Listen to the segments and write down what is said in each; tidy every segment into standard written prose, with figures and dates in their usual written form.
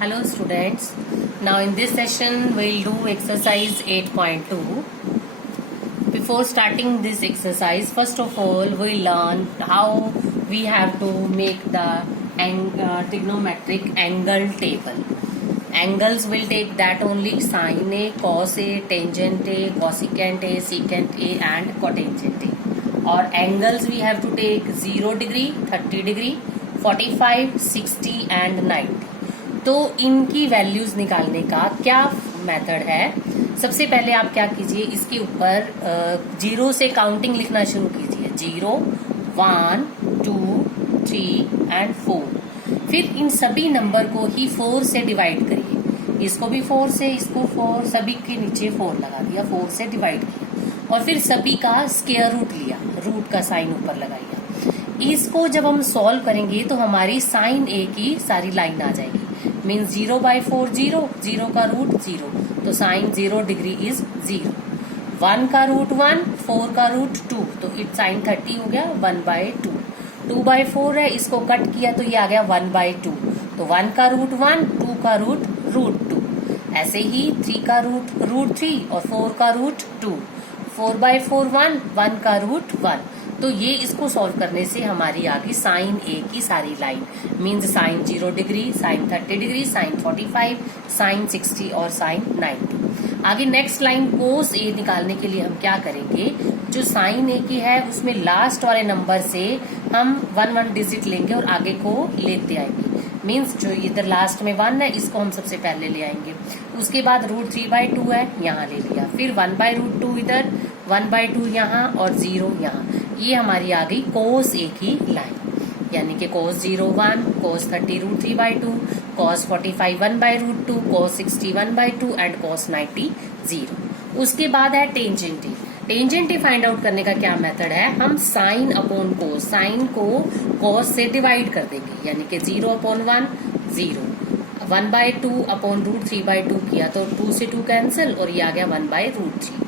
Hello students, now in this session we'll do exercise 8.2. Before starting this exercise, first of all we'll learn how we have to make the trigonometric angle table. Angles will take that only sin A, cos A, tangent A, cosecant A, secant A and cotangent A. Or angles we have to take 0 degree, 30 degree, 45, 60 and 90. तो इनकी values निकालने का क्या method है। सबसे पहले आप क्या कीजिए, इसके ऊपर 0 से काउंटिंग लिखना शुरू कीजिए। 0, 1, 2, 3 एंड 4। फिर इन सभी नंबर को ही 4 से डिवाइड करिए। इसको भी 4 से, इसको 4, सभी के नीचे 4 लगा दिया, 4 से डिवाइड किया और फिर सभी का स्क्वायर रूट लिया, रूट का साइन ऊपर लगाइए। इसको जब हम सॉल्व करेंगे तो हमारी साइन ए की सारी लाइन आ जाएगी। मीन्स 0/4 0, 0 का रूट 0, तो साइन 0 डिग्री इज 0। 1 का रूट 1, 4 का रूट 2, तो इट साइन 30 हो गया 1/2। 2/4 है, इसको कट किया तो ये आ गया 1/2, तो 1 का रूट 1, 2 का रूट 2। ऐसे ही 3 का रूट 3 और 4 का रूट 2। 4/4 1 का रूट 1। तो ये इसको सॉल्व करने से हमारी आ गई साइन ए की सारी line. Means sine 0 degree, sine 30 degree, sine 45, sine 60 और साइन 90। आगे नेक्स्ट लाइन कोस ए निकालने के लिए हम क्या करेंगे, जो साइन ए की है उसमें लास्ट वाले नंबर से हम 1 डिजिट लेंगे और आगे को लेते आएंगे। मीन्स जो इधर लास्ट में 1 है इसको हम सबसे पहले ले आएंगे। उसके बाद रूट 3/2 है, यहाँ ले लिया। फिर 1/√2 इधर, 1/2 यहाँ और 0 यहाँ। ये हमारी आ गई कोस ए की लाइन, यानी कि कोस 0 1, कोस 30 root 3/2, cos 45 1/√2, cos 60 1/2 and cos 90 0। उसके बाद है टेंजेंट ए। टेंजेंट ए फाइंड आउट करने का क्या मेथड है, हम साइन अपॉन कोस, साइन को कोस से डिवाइड कर देंगे, यानी कि 0/1 0, 1/2 अपॉन रूट 3/2 किया तो 2 से 2 कैंसिल और ये आ गया 1/√3।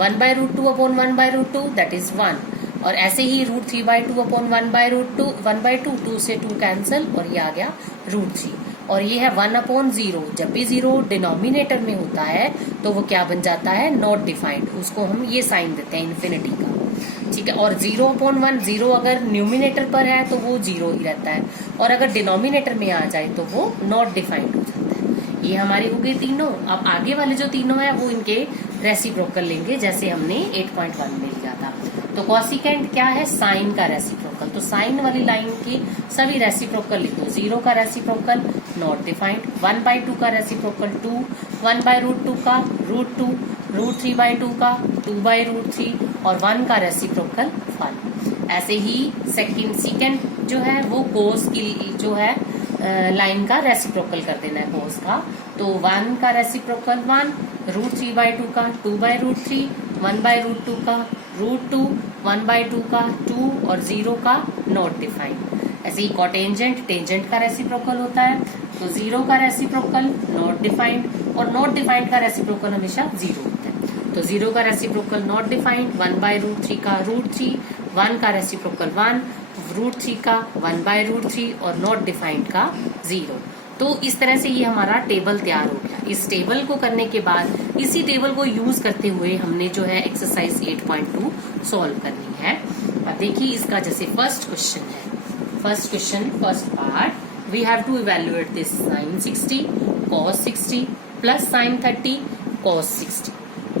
1/√2 अपॉन 1/√2 दैट इज 1, और ऐसे ही रूट 3/2 अपॉन 1/√2 1/2, 2 से 2 कैंसिल और ये आ गया √3। और ये है 1/0। जब भी 0 डिनोमिनेटर में होता है तो वो क्या बन जाता है, नॉट डिफाइंड। उसको हम ये साइन देते हैं इन्फिनिटी का, ठीक है। और 0/1 0 अगर न्यूमिनेटर पर है तो वो 0 ही रहता है, और अगर डिनोमिनेटर में आ जाए तो वो नॉट डिफाइंड हो जाता है। ये हमारी हो गई तीनों। अब आगे वाले जो तीनों है वो इनके रेसिप्रोकल लेंगे, जैसे हमने 8.1 में लिया था। तो कॉसिकेंट क्या है, साइन का रेसिप्रोकल। तो साइन वाली लाइन की सभी रेसिप्रोकल लिखो। 0 का रेसिप्रोकल नॉट डिफाइंड, 1/2 का रेसिप्रोकल 2, 1/√2 का √2, रूट 3/2 का 2/√3 और 1 का रेसिप्रोकल 1। ऐसे ही सेकेंड जो है वो कोस की जो है लाइन का रेसिप्रोकल कर देना है कोस का। तो 1 का रेसिप्रोकल 1, रूट 3/2 का 2/√3, 1/√2 का √2, 1/2 का 2 और 0 का नॉट डिफाइंड। ऐसे ही कॉटेंजेंट टेंजेंट का रेसिप्रोकल होता है, तो 0 का रेसिप्रोकल नॉट डिफाइंड, और नॉट डिफाइंड का रेसिप्रोकल हमेशा 0 होता है। तो 0 का रेसिप्रोकल नॉट डिफाइंड, 1/√3 का √3, 1 का रेसिप्रोकल 1, √3 का 1/√3 और नॉट डिफाइंड का 0। तो इस तरह से ये हमारा टेबल तैयार हो गया। इस टेबल को करने के बाद इसी टेबल को यूज करते हुए हमने जो है एक्सरसाइज 8.2 सॉल्व करनी है। अब देखिए इसका जैसे फर्स्ट क्वेश्चन है, first part, we have to evaluate this sine 60 cos 60 plus sine 30 cos 60।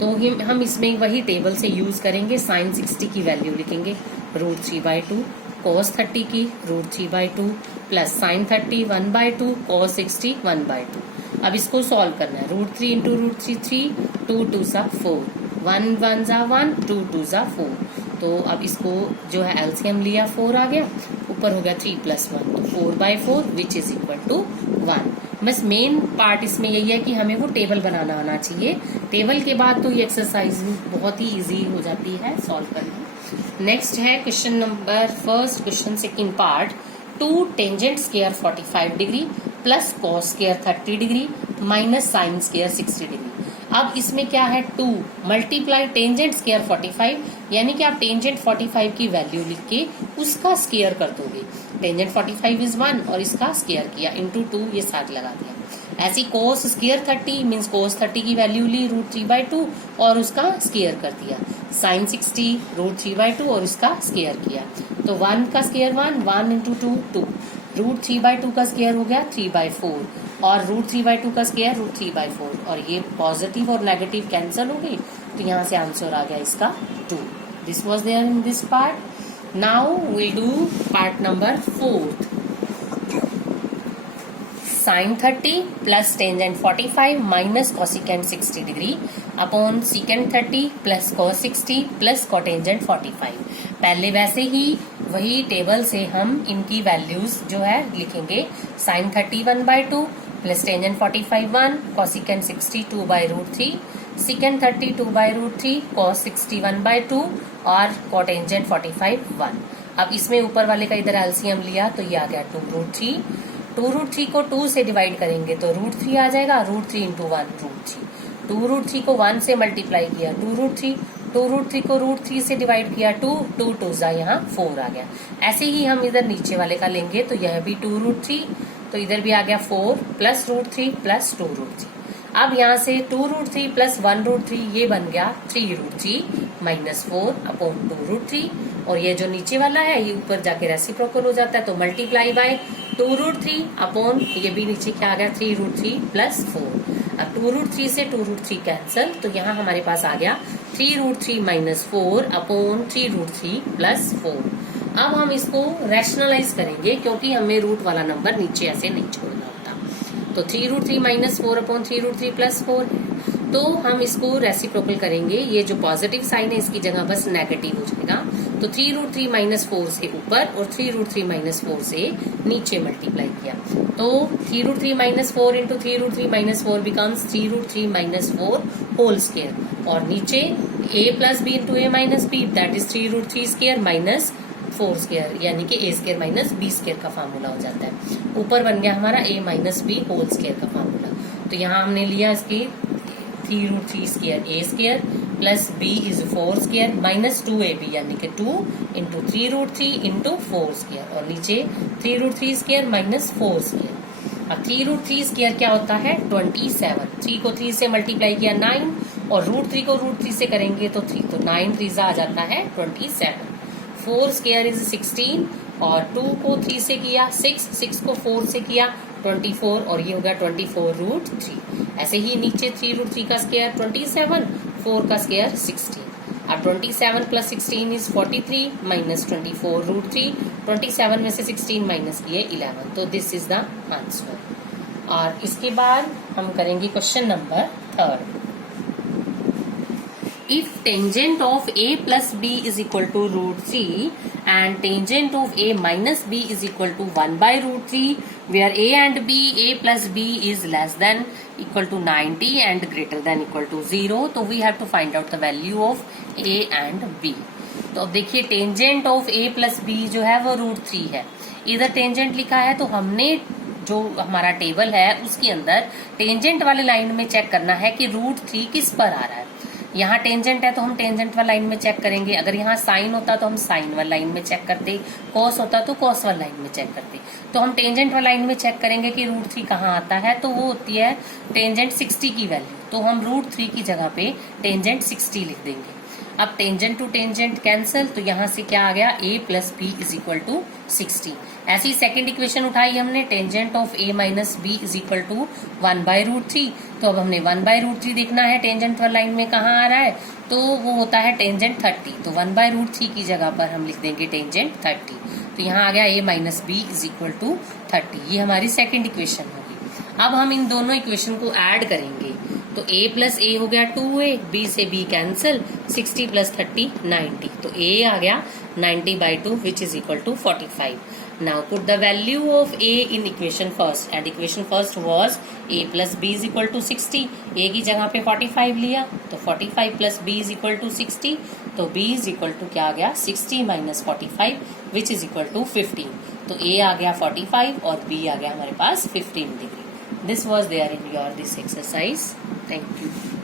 तो हम इसमें वही टेबल से यूज करेंगे। साइन 60 की वैल्यू लिखेंगे रूट 3/2, cos 30 की रूट 3/2 प्लस साइन 30 1/2, cos 60 1/2। अब इसको सॉल्व करना है। रूट 3 इंटू रूट 3 3, 2 2 सा 4, 1 1 सा 1, 2 2 सा 4। तो अब इसको जो है एलसीएम लिया, 4 आ गया, ऊपर हो गया 3 + 1, तो 4/4 विच इज इक्वल टू 1। बस मेन पार्ट इसमें यही है कि हमें वो टेबल बनाना आना चाहिए। टेबल के बाद तो ये एक्सरसाइज बहुत ही इजी हो जाती है सॉल्व करना। नेक्स्ट है question number first second part, 2 tangent square 45 degree plus cos square 30 degree minus sine square 60 degree. अब इसमें क्या है, 2 मल्टीप्लाई टेंजेंट स्क्वायर 45, यानी कि आप टेंजेंट 45 की वैल्यू लिख के उसका स्क्वायर कर दोगे। टेंजेंट 45 इज 1 और इसका स्क्वायर किया इंटू 2, ये साथ लगा दिया। ऐसी कोस स्क्वायर 30 मीन्स कोस 30 की वैल्यू ली √3/2 और उसका स्क्वायर कर दिया। साइन 60 √3/2 और उसका स्क्वायर किया। तो 1 का स्क्वायर 1 इंटू 2 √3/2 का स्क्वायर हो गया 3/4 और √3/2 का स्क्वायर √3/4 और ये पॉजिटिव और नेगेटिव कैंसिल हो गई। तो यहाँ से आंसर आ गया इसका 2। This was there in this part. Now we do part number 4। Sine 30 plus tangent 45 minus cosecant 60 degree upon secant 30 plus cos 60 plus cotangent 45। पहले वैसे ही वही टेबल से हम इनकी वैल्यूज जो है लिखेंगे। Sine 30 1/2 plus tangent 45 1 cosecant 60 2/√3 secant 30 2/√3 cos 60 1/2 और कॉटेंजेंट 45 1। अब इसमें ऊपर वाले का इधर एलसीएम लिया तो ये आ गया 2√3। 2√3 को 2 से डिवाइड करेंगे तो √3 आ जाएगा। √3 इंटू 1 √3। 2√3 को 1 से मल्टीप्लाई किया 2√3। 2√3 को √3 से डिवाइड किया 2 2 जा यहाँ 4 आ गया। ऐसे ही हम इधर नीचे वाले का लेंगे तो यह भी 2√3 तो इधर भी आ गया 4 प्लस √3 प्लस 2√3। अब यहाँ से 2√3 प्लस 1√3 ये बन गया 3√3 माइनस 4 अपॉन 2√3 और ये जो नीचे वाला है ये ऊपर जाके रेसिप्रोकल हो जाता है तो मल्टीप्लाई बाय 2√3 अपॉन ये भी नीचे क्या आ गया 3√3 प्लस 4। अब 2√3 से 2√3 कैंसिल तो यहाँ हमारे पास आ गया 3√3 माइनस 4 अपॉन 3√3 प्लस 4। अब हम इसको रैशनलाइज करेंगे क्योंकि हमें रूट वाला नंबर नीचे ऐसे नहीं छोड़ना होता। तो 3√3 माइनस 4 अपॉन 3√3 प्लस 4 तो हम इसको रेसिप्रोकल करेंगे। ये जो पॉजिटिव साइन है इसकी जगह बस नेगेटिव हो जाएगा। तो 3√3 माइनस 4 से ऊपर और 3√3 माइनस 4 से नीचे मल्टीप्लाई किया तो 3√3 minus 4 into 3√3 minus 4 becomes 3√3 minus 4 whole square और नीचे a plus B into A minus B that is 3√3 square minus 4 square यानी कि a square minus b square का फार्मूला हो जाता है। ऊपर बन गया हमारा a minus B whole square का फार्मूला। तो यहाँ हमने लिया इसकी 3√3 square a square plus b is 4 square minus 2ab यानी कि 2 इंटू 3√3 इंटू 4 स्क्वायर और नीचे 3√3 स्क्वायर माइनस 4 स्क्वायर। अब 3√3 स्क्वायर क्या होता है 27। 3 को 3 से मल्टीप्लाई किया 9 और √3 को √3 से करेंगे तो 3 तो 9 3 आ जाता है 27। 4 स्क्वायर इज 16 और 2 को 3 से किया 6 को 4 से किया 24 और ये हो गया 24√3। ऐसे ही नीचे 3√3 का स्क्वायर 27 4 का स्क्वायर 16। अब 27 प्लस 16 इज 43 माइनस 24√3 27 में से 16 माइनस किए 11 तो दिस इज द आंसर। और इसके बाद हम करेंगे question number 3। If tangent of a plus b is equal to √3 and tangent of a minus b is equal to 1/√3 where a and b a plus b is less than equal to 90 and greater than equal to 0 तो we have to find out the value of a and b। तो अब देखिए tangent of a plus b जो है वो √3 है। इधर tangent लिखा है तो हमने जो हमारा टेबल है उसके अंदर टेंजेंट वाले लाइन में चेक करना है कि √3 किस पर आ रहा है। यहाँ टेंजेंट है तो हम टेंजेंट वाली लाइन में चेक करेंगे। अगर यहाँ साइन होता तो हम साइन वाली लाइन में चेक करते, कॉस होता तो कॉस वाली लाइन में चेक करते। तो हम टेंजेंट वाली लाइन में चेक करेंगे कि √3 कहाँ आता है तो वो होती है टेंजेंट 60 की वैल्यू। तो हम √3 की जगह पे टेंजेंट 60 लिख देंगे। अब टेंजेंट टू टेंजेंट कैंसिल तो यहाँ से क्या आ गया a plus B is equal to 60। ऐसी सेकेंड इक्वेशन उठाई हमने tangent of a minus B is equal to 1/√3। तो अब हमने 1/√3 देखना है टेंजेंट वाली लाइन में कहाँ आ रहा है तो वो होता है टेंजेंट 30। तो 1/√3 की जगह पर हम लिख देंगे टेंजेंट 30। तो यहाँ आ गया a minus B is equal to 30। ये हमारी सेकेंड इक्वेशन होगी। अब हम इन दोनों इक्वेशन को ऐड करेंगे तो a प्लस a हो गया 2a, b से b कैंसिल 60 प्लस 30 90। तो a आ गया 90/2 which is equal to 45। Now put the value of a in equation first and equation first was a plus b is equal to 60। a की जगह पे 45 लिया तो 45 plus b is equal to 60। तो b is equal to क्या आ गया 60 minus 45 which is equal to 15। तो a आ गया 45 और b आ गया हमारे पास 15 degree. This was there in your this exercise. Thank you.